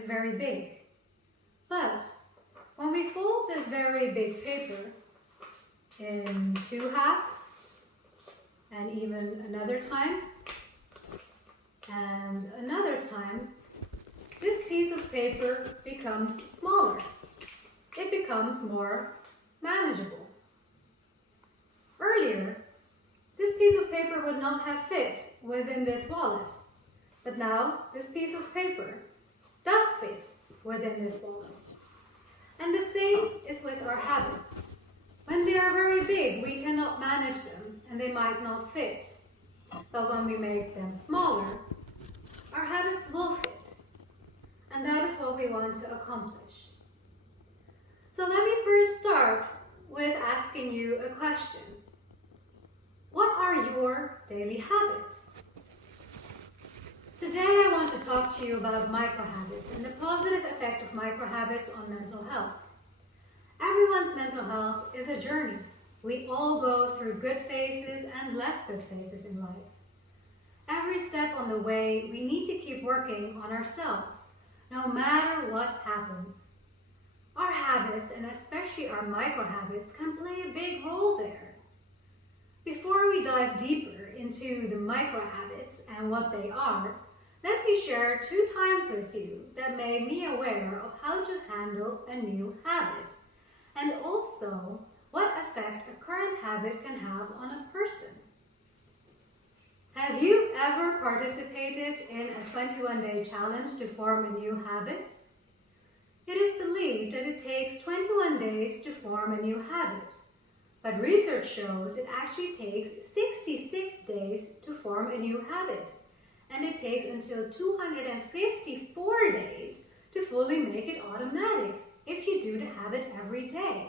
is very big. But when we fold this very big paper in 2 halves, and even another time, and another time, this piece of paper becomes smaller. It becomes more manageable. Earlier, this piece of paper would not have fit within this wallet, but now this piece of paper does fit within this wallet. And the same is with our habits. When they are very big, we cannot manage them and they might not fit. But when we make them smaller, our habits will fit. And that is what we want to accomplish. So let me first start with asking you a question. What are your daily habits? Today I want to talk to you about microhabits and the positive effect of microhabits on mental health. Everyone's mental health is a journey. We all go through good phases and less good phases in life. Every step on the way, we need to keep working on ourselves, no matter what happens. Our habits, and especially our microhabits, can play a big role there. Before we dive deeper into the microhabits and what they are, let me share 2 times with you that made me aware of how to handle a new habit, and also what effect a current habit can have on a person. Have you ever participated in a 21-day challenge to form a new habit? It is believed that it takes 21 days to form a new habit, but research shows it actually takes 66 days to form a new habit, and it takes until 254 days to fully make it automatic if you do the habit every day.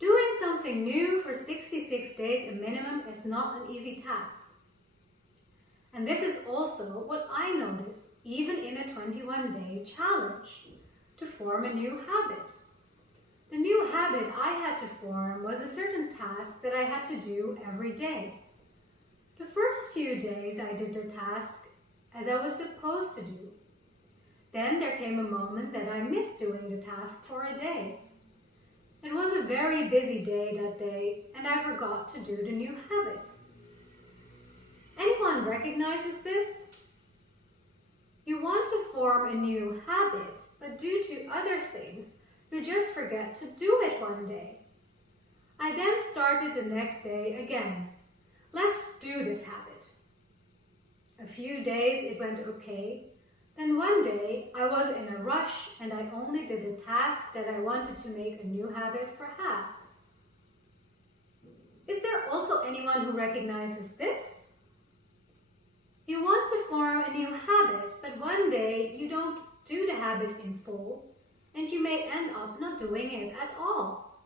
Doing something new for 66 days a minimum is not an easy task. And this is also what I noticed even in a 21-day challenge to form a new habit. The new habit I had to form was a certain task that I had to do every day. The first few days I did the task as I was supposed to do. Then there came a moment that I missed doing the task for a day. It was a very busy day that day, and I forgot to do the new habit. Anyone recognizes this? You want to form a new habit, but due to other things, you just forget to do it one day. I then started the next day again. Let's do this habit. A few days it went okay. Then one day I was in a rush and I only did the task that I wanted to make a new habit for half. Is there also anyone who recognizes this? You want to form a new habit, but one day you don't do the habit in full, and you may end up not doing it at all.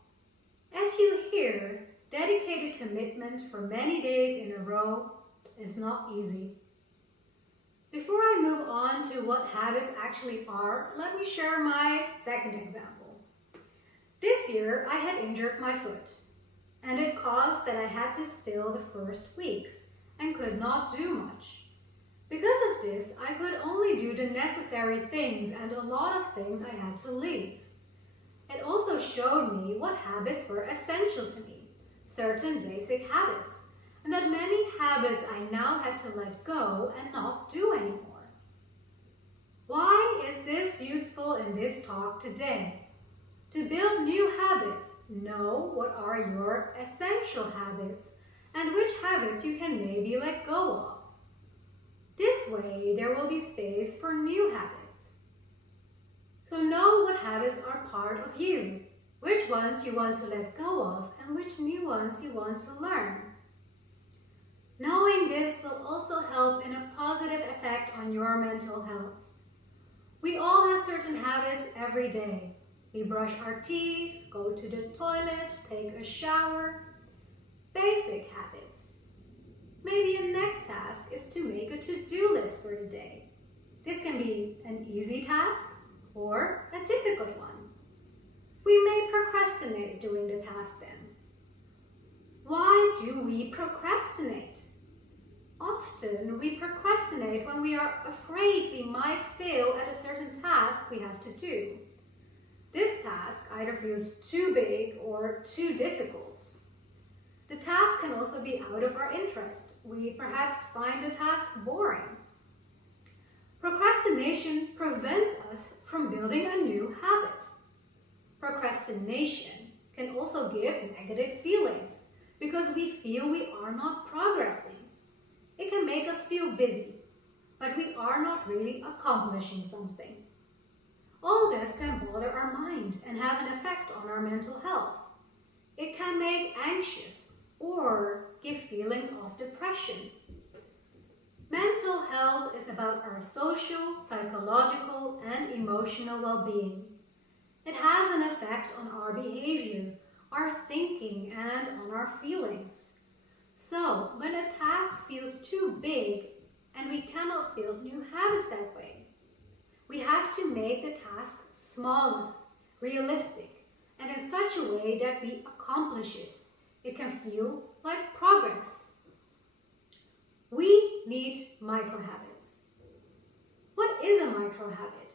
As you hear, dedicated commitment for many days in a row is not easy. Before I move on to what habits actually are, let me share my second example. This year, I had injured my foot, and it caused that I had to still the first weeks and could not do much. Because of this, I could only do the necessary things, and a lot of things I had to leave. It also showed me what habits were essential to me, certain basic habits, and that many habits I now had to let go and not do anymore. Why is this useful in this talk today? To build new habits, know what are your essential habits and which habits you can maybe let go of. This way, there will be space for new habits. So know what habits are part of you, which ones you want to let go of, and which new ones you want to learn. Knowing this will also help in a positive effect on your mental health. We all have certain habits every day. We brush our teeth, go to the toilet, take a shower. Basic habits. Maybe a next task is to make a to-do list for the day. This can be an easy task or a difficult one. We may procrastinate doing the task then. Why do we procrastinate? Often we procrastinate when we are afraid we might fail at a certain task have to do. This task either feels too big or too difficult. The task can also be out of our interest. We perhaps find the task boring. Procrastination prevents us from building a new habit. Procrastination can also give negative feelings because we feel we are not progressing. It can make us feel busy, but we are not really accomplishing something. All this can bother our mind and have an effect on our mental health. It can make anxious or give feelings of depression. Mental health is about our social, psychological, and emotional well-being. It has an effect on our behavior, our thinking, and on our feelings. So, when a task feels too big and we cannot build new habits that way, we have to make the task smaller, realistic, and in such a way that we accomplish it. It can feel like progress. We need microhabits. What is a microhabit?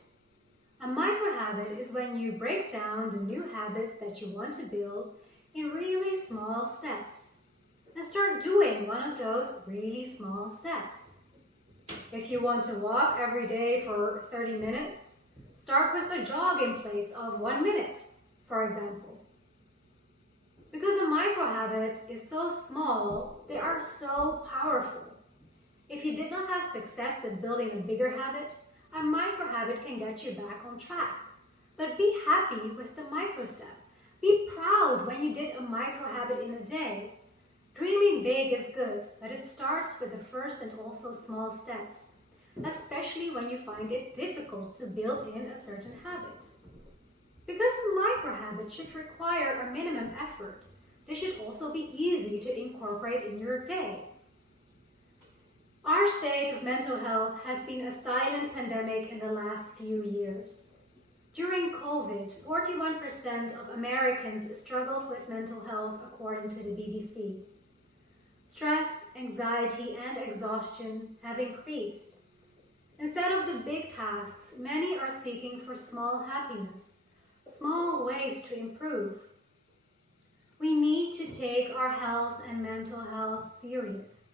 A microhabit is when you break down the new habits that you want to build in really small steps and start doing one of those really small steps. If you want to walk every day for 30 minutes, start with a jog in place of 1 minute, for example. Because a microhabit is so small, they are so powerful. If you did not have success with building a bigger habit, a microhabit can get you back on track. But be happy with the micro step. Be proud when you did a microhabit in a day. Dreaming big is good, but it starts with the first and also small steps, especially when you find it difficult to build in a certain habit. Because a microhabit should require a minimum effort, they should also be easy to incorporate in your day. Our state of mental health has been a silent pandemic in the last few years. During COVID, 41% of Americans struggled with mental health according to the BBC. Stress, anxiety, and exhaustion have increased. Instead of the big tasks, many are seeking for small happiness, small ways to improve. We need to take our health and mental health serious.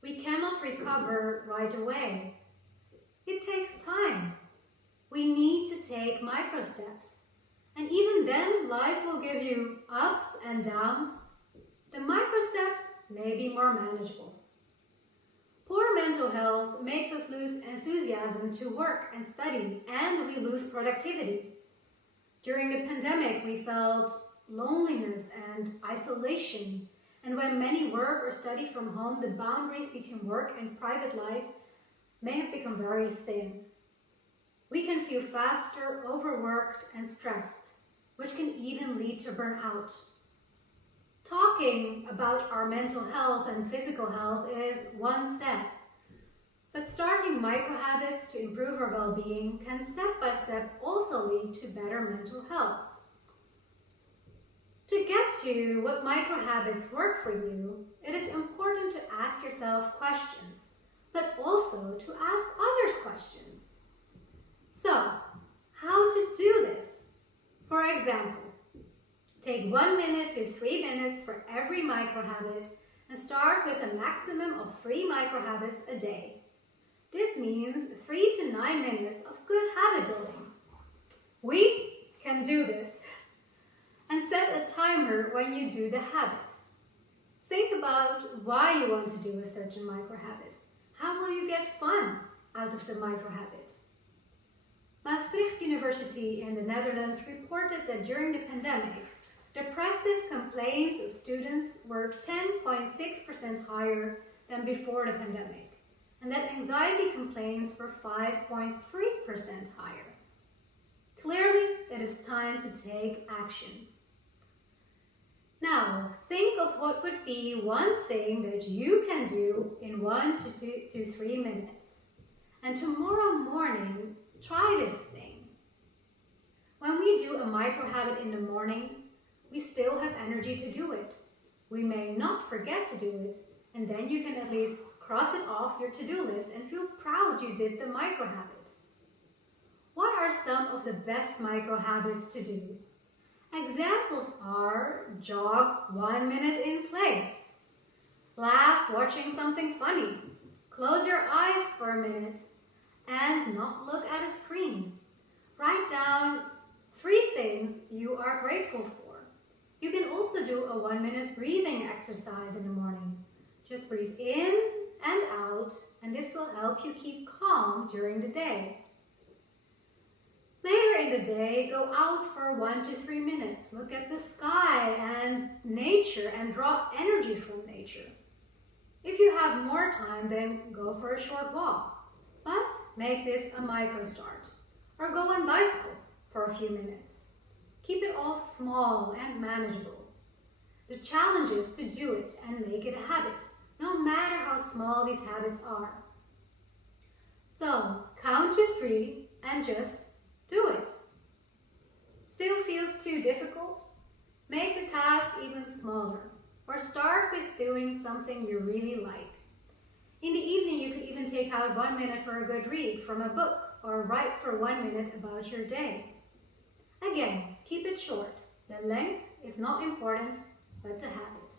We cannot recover right away. It takes time. We need to take micro steps. And even then, life will give you ups and downs. The micro steps may be more manageable. Poor mental health makes us lose enthusiasm to work and study, and we lose productivity. During the pandemic, we felt loneliness and isolation. And when many work or study from home, the boundaries between work and private life may have become very thin. We can feel faster, overworked, and stressed, which can even lead to burnout. Talking about our mental health and physical health is one step, but starting microhabits to improve our well-being can step by step also lead to better mental health. To get to what microhabits work for you, it is important to ask yourself questions, but also to ask others questions. So, how to do this? For example, take 1 minute to 3 minutes for every microhabit and start with a maximum of 3 microhabits a day. This means 3 to 9 minutes of good habit building. We can do this. And set a timer when you do the habit. Think about why you want to do a certain microhabit. How will you get fun out of the microhabit? Maastricht University in the Netherlands reported that during the pandemic, depressive complaints of students were 10.6% higher than before the pandemic, and that anxiety complaints were 5.3% higher. Clearly, it is time to take action. Now, think of what would be one thing that you can do in 1 to 3 minutes. And tomorrow morning, try this thing. When we do a microhabit in the morning, we still have energy to do it. We may not forget to do it, and then you can at least cross it off your to-do list and feel proud you did the microhabit. What are some of the best micro habits to do. Examples are jog 1 minute in place, laugh watching something funny, close your eyes for a minute, and not look at a screen. Write down 3 things you are grateful for. You can also do a 1-minute breathing exercise in the morning. Just breathe in and out, and this will help you keep calm during the day. Later in the day, go out for 1 to 3 minutes. Look at the sky and nature and draw energy from nature. If you have more time, then go for a short walk. But make this a micro start. Or go on bicycle for a few minutes. Keep it all small and manageable. The challenge is to do it and make it a habit, no matter how small these habits are. So, count to 3 and just do it. Still feels too difficult? Make the task even smaller, or start with doing something you really like. In the evening, you could even take out 1 minute for a good read from a book, or write for 1 minute about your day. Again, keep it short. The length is not important, but the habit.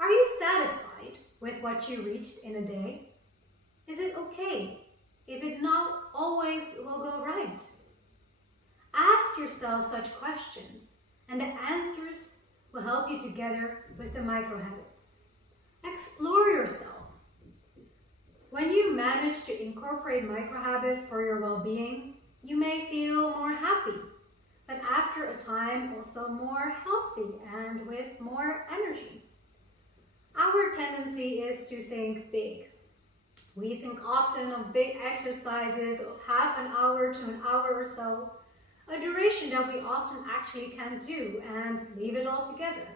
Are you satisfied with what you reached in a day? Is it okay if it not always will go right? Ask yourself such questions, and the answers will help you together with the micro habits. Explore yourself. When you manage to incorporate micro habits for your well-being, you may feel more happy, but after a time also more healthy and with more energy. Our tendency is to think big. We think often of big exercises of half an hour to an hour or so, a duration that we often actually can't do, and leave it all together.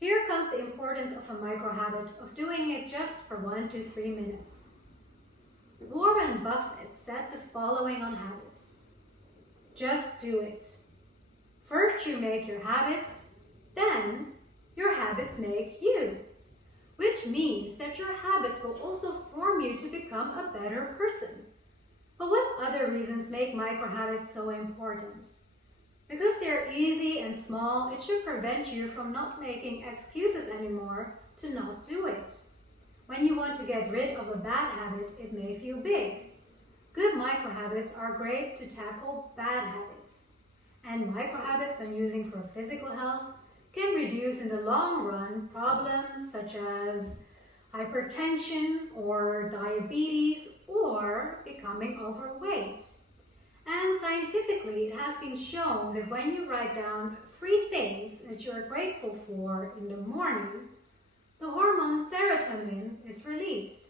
Here comes the importance of a micro habit of doing it just for 1 to 3 minutes. Warren Buffett said the following on habits. Just do it. First you make your habits, then your habits make you. Which means that your habits will also form you to become a better person. But what other reasons make micro habits so important? Because they're easy and small, it should prevent you from not making excuses anymore to not do it. When you want to get rid of a bad habit, it may feel big. Good micro habits are great to tackle bad habits. And micro habits, when using for physical health, can reduce in the long run problems such as hypertension or diabetes or becoming overweight. And scientifically, it has been shown that when you write down 3 things that you are grateful for in the morning, the hormone serotonin is released,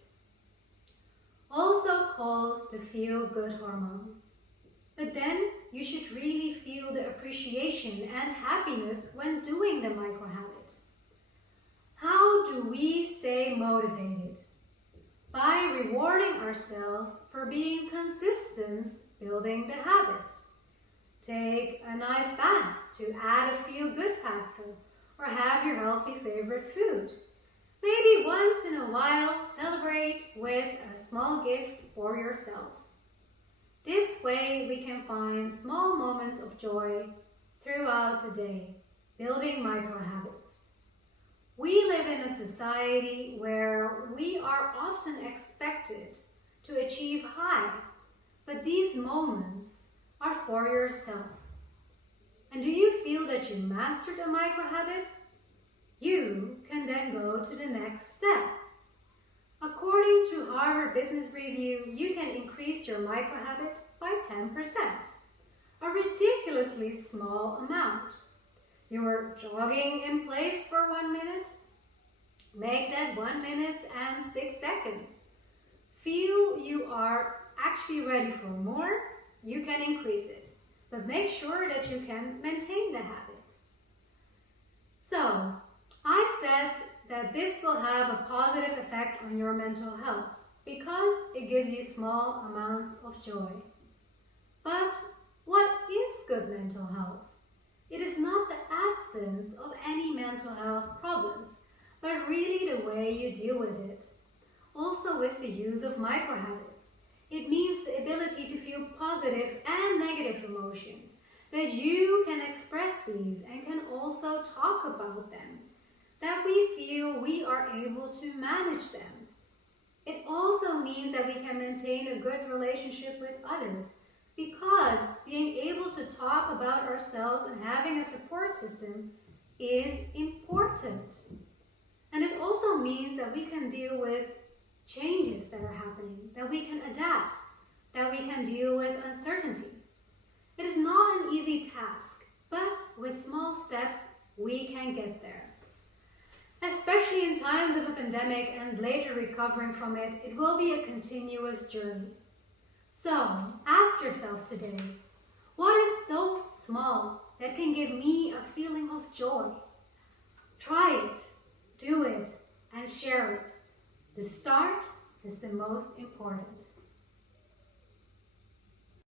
also called the feel-good hormone. But then you should really feel the appreciation and happiness when doing the micro habit. How do we stay motivated? By rewarding ourselves for being consistent building the habit. Take a nice bath to add a feel-good factor, or have your healthy favorite food. Maybe once in a while, celebrate with a small gift for yourself. This way we can find small moments of joy throughout the day, building micro habits. We live in a society where we are often expected to achieve high, but these moments are for yourself. And do you feel that you mastered a micro habit? You can then go to the next step. According to Harvard Business Review, you can increase your micro habit by 10%, a ridiculously small amount. You're jogging in place for 1 minute? Make that 1 minute and 6 seconds. Feel you are actually ready for more, you can increase it, but make sure that you can maintain the habit. So, I said that this will have a positive effect on your mental health because it gives you small amounts of joy. But what is good mental health? It is not the absence of any mental health problems, but really the way you deal with it. Also with the use of micro habits. It means the ability to feel positive and negative emotions, that you can express these and can also talk about them, that we feel we are able to manage them. It also means that we can maintain a good relationship with others, because being able to talk about ourselves and having a support system is important. And it also means that we can deal with changes that are happening, that we can adapt, that we can deal with uncertainty. It is not an easy task, but with small steps, we can get there. Especially in times of a pandemic and later recovering from it, it will be a continuous journey. So, ask yourself today, what is so small that can give me a feeling of joy? Try it, do it, and share it. The start is the most important.